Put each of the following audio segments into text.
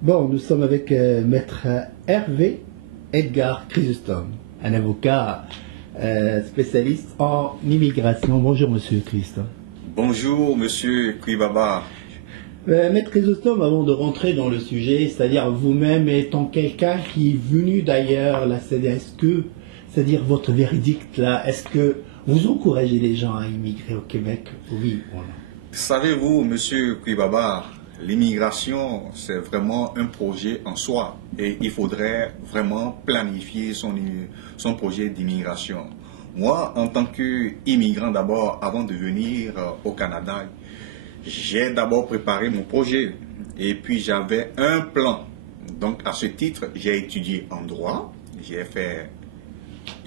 Bon, nous sommes avec Maître Hervé Edgar Chrysostome, un avocat spécialiste en immigration. Bonjour, Monsieur Chrysostome. Bonjour, Monsieur Kwibaba. Maître Chrysostome, avant de rentrer dans le sujet, c'est-à-dire vous-même étant quelqu'un qui est venu d'ailleurs, là, c'est-à-dire votre verdict là, est-ce que vous encouragez les gens à immigrer au Québec? Oui ou non? Savez-vous, Monsieur Kwibaba, l'immigration, c'est vraiment un projet en soi et il faudrait vraiment planifier son projet d'immigration. Moi, en tant qu'immigrant d'abord, avant de venir au Canada, j'ai d'abord préparé mon projet et puis j'avais un plan. Donc à ce titre, j'ai étudié en droit, j'ai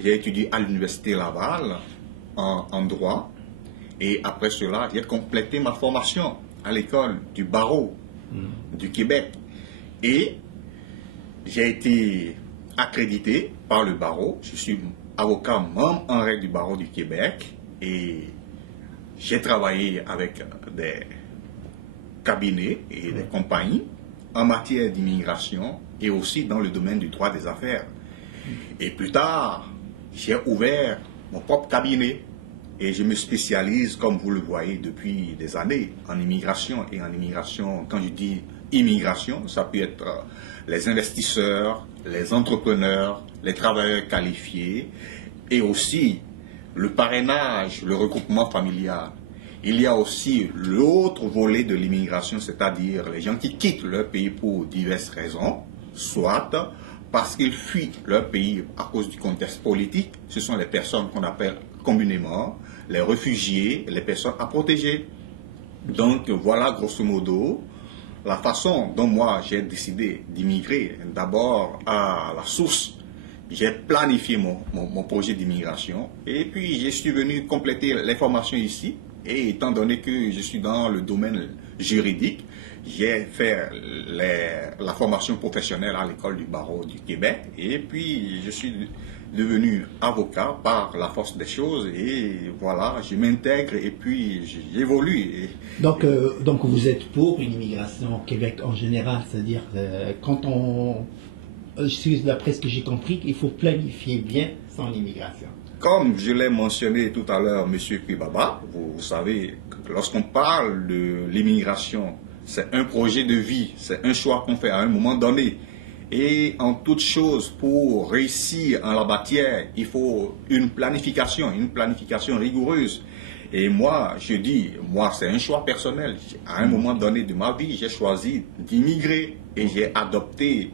étudié à l'université Laval en droit et après cela, j'ai complété ma formation à l'école du barreau du Québec et j'ai été accrédité par le barreau. Je suis avocat membre en règle du barreau du Québec et j'ai travaillé avec des cabinets et des compagnies en matière d'immigration et aussi dans le domaine du droit des affaires. Et plus tard, j'ai ouvert mon propre cabinet et je me spécialise, comme vous le voyez depuis des années, en immigration. Et en immigration, quand je dis immigration, ça peut être les investisseurs, les entrepreneurs, les travailleurs qualifiés et aussi le parrainage, le regroupement familial. Il y a aussi l'autre volet de l'immigration, c'est-à-dire les gens qui quittent leur pays pour diverses raisons, soit parce qu'ils fuient leur pays à cause du contexte politique. Ce sont les personnes qu'on appelle communément les réfugiés, les personnes à protéger. Donc voilà grosso modo la façon dont moi j'ai décidé d'immigrer. D'abord à la source, j'ai planifié mon projet d'immigration et puis je suis venu compléter les formations ici. Et étant donné que je suis dans le domaine juridique, j'ai fait la formation professionnelle à l'école du barreau du Québec et puis je suis devenu avocat par la force des choses et voilà, je m'intègre et puis j'évolue. Donc vous êtes pour une immigration au Québec en général, c'est-à-dire quand d'après ce que j'ai compris, il faut planifier bien son immigration. Comme je l'ai mentionné tout à l'heure, M. Kwibaba, vous savez, lorsqu'on parle de l'immigration, c'est un projet de vie, c'est un choix qu'on fait à un moment donné. Et en toute chose, pour réussir en la matière, il faut une planification rigoureuse. Et moi, je dis, moi, c'est un choix personnel. À un moment donné de ma vie, j'ai choisi d'immigrer et j'ai adopté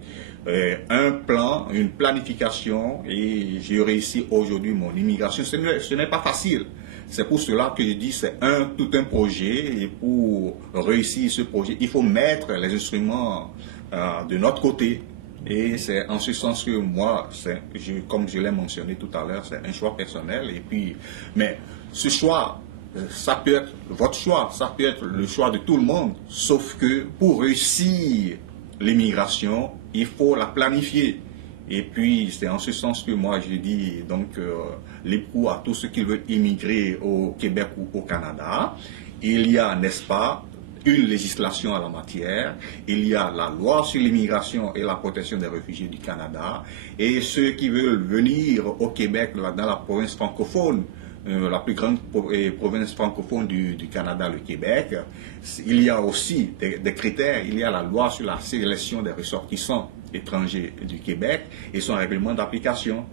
un plan, une planification et j'ai réussi aujourd'hui mon immigration. Ce n'est pas facile. C'est pour cela que je dis c'est tout un projet et pour réussir ce projet, il faut mettre les instruments de notre côté. Et c'est en ce sens que moi, comme je l'ai mentionné tout à l'heure, c'est un choix personnel. Et puis, mais ce choix, ça peut être votre choix, ça peut être le choix de tout le monde. Sauf que pour réussir l'immigration, il faut la planifier. Et puis, c'est en ce sens que moi, je dis donc l'époux à tous ceux qui veulent immigrer au Québec ou au Canada. Il y a, n'est-ce pas, une législation en la matière. Il y a la loi sur l'immigration et la protection des réfugiés du Canada. Et ceux qui veulent venir au Québec, dans la province francophone, la plus grande province francophone du Canada, le Québec, il y a aussi des critères. Il y a la loi sur la sélection des ressortissants étrangers du Québec et son règlement d'application.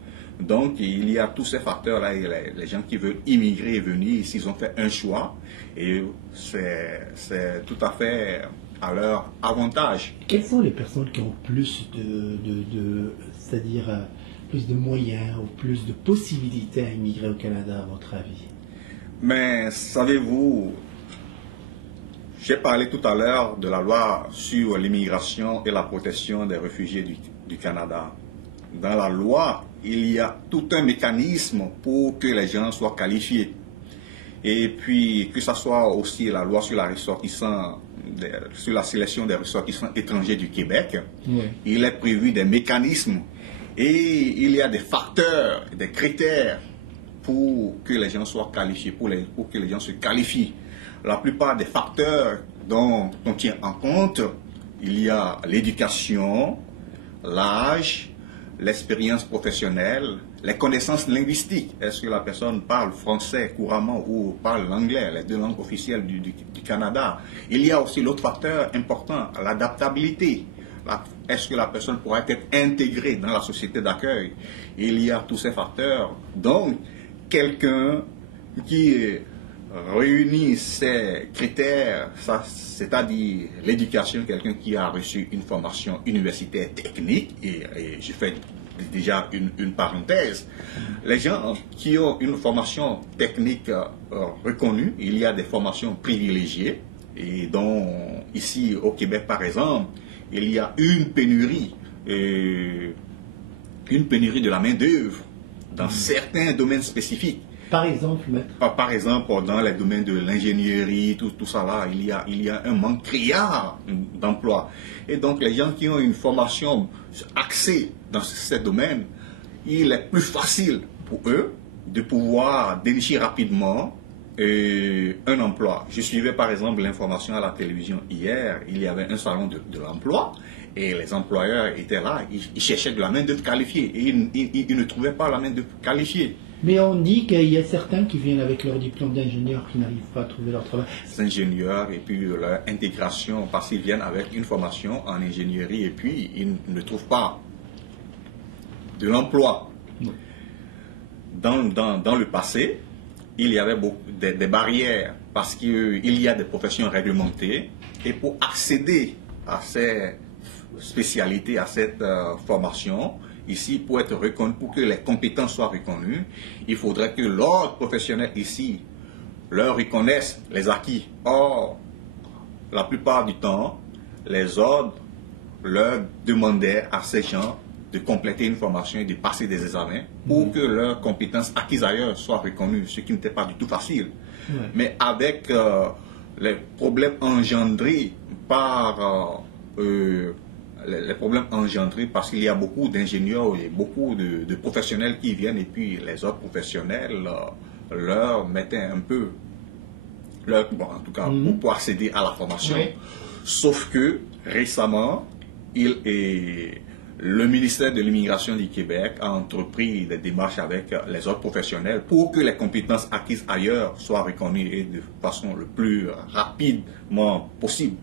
Donc, il y a tous ces facteurs-là et les gens qui veulent immigrer et venir, s'ils ont fait un choix, et c'est tout à fait à leur avantage. Quelles sont les personnes qui ont plus c'est-à-dire plus de moyens ou plus de possibilités à immigrer au Canada, à votre avis? Mais savez-vous, j'ai parlé tout à l'heure de la loi sur l'immigration et la protection des réfugiés du Canada. Dans la loi, il y a tout un mécanisme pour que les gens soient qualifiés. Et puis, que ce soit aussi la loi sur sur la sélection des ressortissants étrangers du Québec, oui. Il est prévu des mécanismes et il y a des facteurs, des critères pour que les gens soient qualifiés, pour que les gens se qualifient. La plupart des facteurs dont on tient en compte, il y a l'éducation, l'âge, l'expérience professionnelle, les connaissances linguistiques. Est-ce que la personne parle français couramment ou parle l'anglais, les deux langues officielles du Canada? Il y a aussi l'autre facteur important, l'adaptabilité. Est-ce que la personne pourra être intégrée dans la société d'accueil? Il y a tous ces facteurs. Donc, quelqu'un qui réunit ces critères, c'est-à-dire l'éducation, quelqu'un qui a reçu une formation universitaire technique, et je fais déjà une parenthèse, les gens qui ont une formation technique reconnue, il y a des formations privilégiées, et dont ici au Québec par exemple, il y a une pénurie de la main-d'œuvre dans certains domaines spécifiques. Par exemple, par exemple, dans les domaines de l'ingénierie, tout ça là, il y a un manque criard d'emploi. Et donc, les gens qui ont une formation axée dans ces domaines, il est plus facile pour eux de pouvoir dénicher rapidement un emploi. Je suivais par exemple l'information à la télévision hier, il y avait un salon de l'emploi et les employeurs étaient là, ils cherchaient de la main-d'œuvre qualifiée et ils ne trouvaient pas la main-d'œuvre qualifiée. Mais on dit qu'il y a certains qui viennent avec leur diplôme d'ingénieur qui n'arrivent pas à trouver leur travail. Les ingénieurs et puis leur intégration, parce qu'ils viennent avec une formation en ingénierie et puis ils ne trouvent pas de l'emploi. Dans le passé, il y avait des barrières parce qu'il y a des professions réglementées et pour accéder à ces spécialités, à cette formation, ici, pour être reconnu, pour que les compétences soient reconnues, il faudrait que l'ordre professionnel ici leur reconnaisse les acquis. Or, la plupart du temps, les ordres leur demandaient à ces gens de compléter une formation et de passer des examens pour que leurs compétences acquises ailleurs soient reconnues, ce qui n'était pas du tout facile. Ouais. Mais avec les problèmes engendrés par... les problèmes engendrés parce qu'il y a beaucoup d'ingénieurs et beaucoup de professionnels qui viennent et puis les autres professionnels leur mettaient un peu, en tout cas, pour pouvoir accéder à la formation. Oui. Sauf que récemment, le ministère de l'Immigration du Québec a entrepris des démarches avec les autres professionnels pour que les compétences acquises ailleurs soient reconnues et de façon le plus rapidement possible.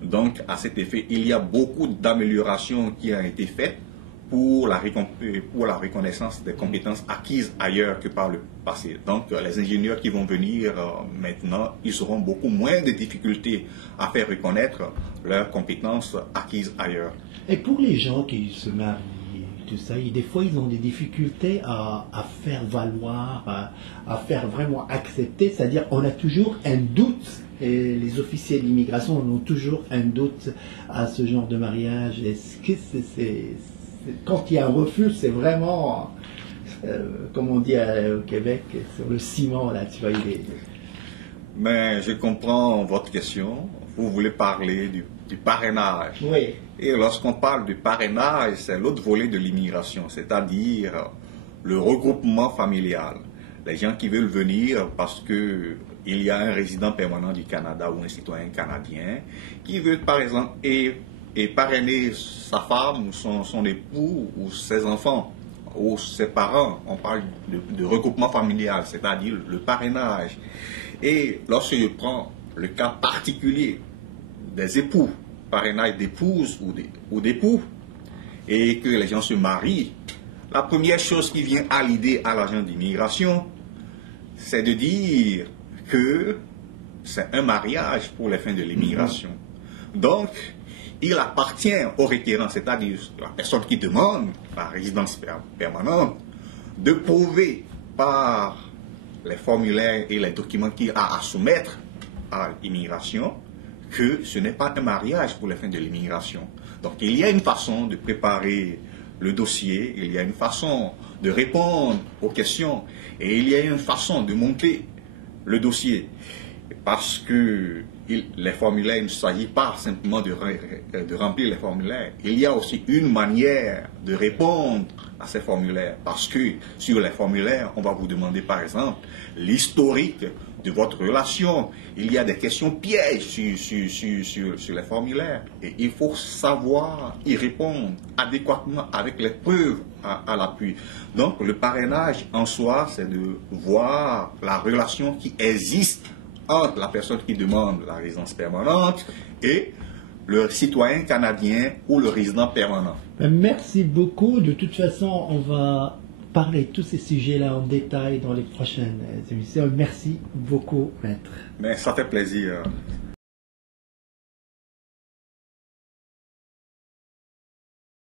Donc, à cet effet, il y a beaucoup d'améliorations qui ont été faites pour la reconnaissance des compétences acquises ailleurs que par le passé. Donc, les ingénieurs qui vont venir maintenant, ils auront beaucoup moins de difficultés à faire reconnaître leurs compétences acquises ailleurs. Et pour les gens qui se marient, tout ça, des fois, ils ont des difficultés à faire valoir, à faire vraiment accepter, c'est-à-dire on a toujours un doute. Et les officiers de l'immigration ont toujours un doute à ce genre de mariage. Est-ce que quand il y a un refus, c'est vraiment, comme on dit au Québec, sur le ciment, là, tu vois, Mais je comprends votre question. Vous voulez parler du parrainage. Oui. Et lorsqu'on parle du parrainage, c'est l'autre volet de l'immigration, c'est-à-dire le regroupement familial. Les gens qui veulent venir parce que il y a un résident permanent du Canada ou un citoyen canadien qui veut, par exemple, parrainer sa femme ou son époux ou ses enfants ou ses parents. On parle de regroupement familial, c'est-à-dire le parrainage. Et lorsque je prends le cas particulier des époux, parrainage d'épouses ou d'époux, et que les gens se marient, la première chose qui vient à l'idée à l'agent d'immigration, c'est de dire que c'est un mariage pour les fins de l'immigration. Donc, il appartient au requérant, c'est-à-dire la personne qui demande la résidence permanente, de prouver par les formulaires et les documents qu'il a à soumettre à l'immigration que ce n'est pas un mariage pour les fins de l'immigration. Donc, il y a une façon de préparer le dossier, il y a une façon de répondre aux questions et il y a une façon de monter le dossier, parce que les formulaires, il ne s'agit pas simplement de remplir les formulaires, il y a aussi une manière de répondre à ces formulaires, parce que sur les formulaires, on va vous demander par exemple l'historique, de votre relation. Il y a des questions pièges sur les formulaires et il faut savoir y répondre adéquatement avec les preuves à l'appui. Donc le parrainage en soi, c'est de voir la relation qui existe entre la personne qui demande la résidence permanente et le citoyen canadien ou le résident permanent. Merci beaucoup. De toute façon, on va parler de tous ces sujets-là en détail dans les prochaines émissions. Merci beaucoup, maître. Mais ça fait plaisir.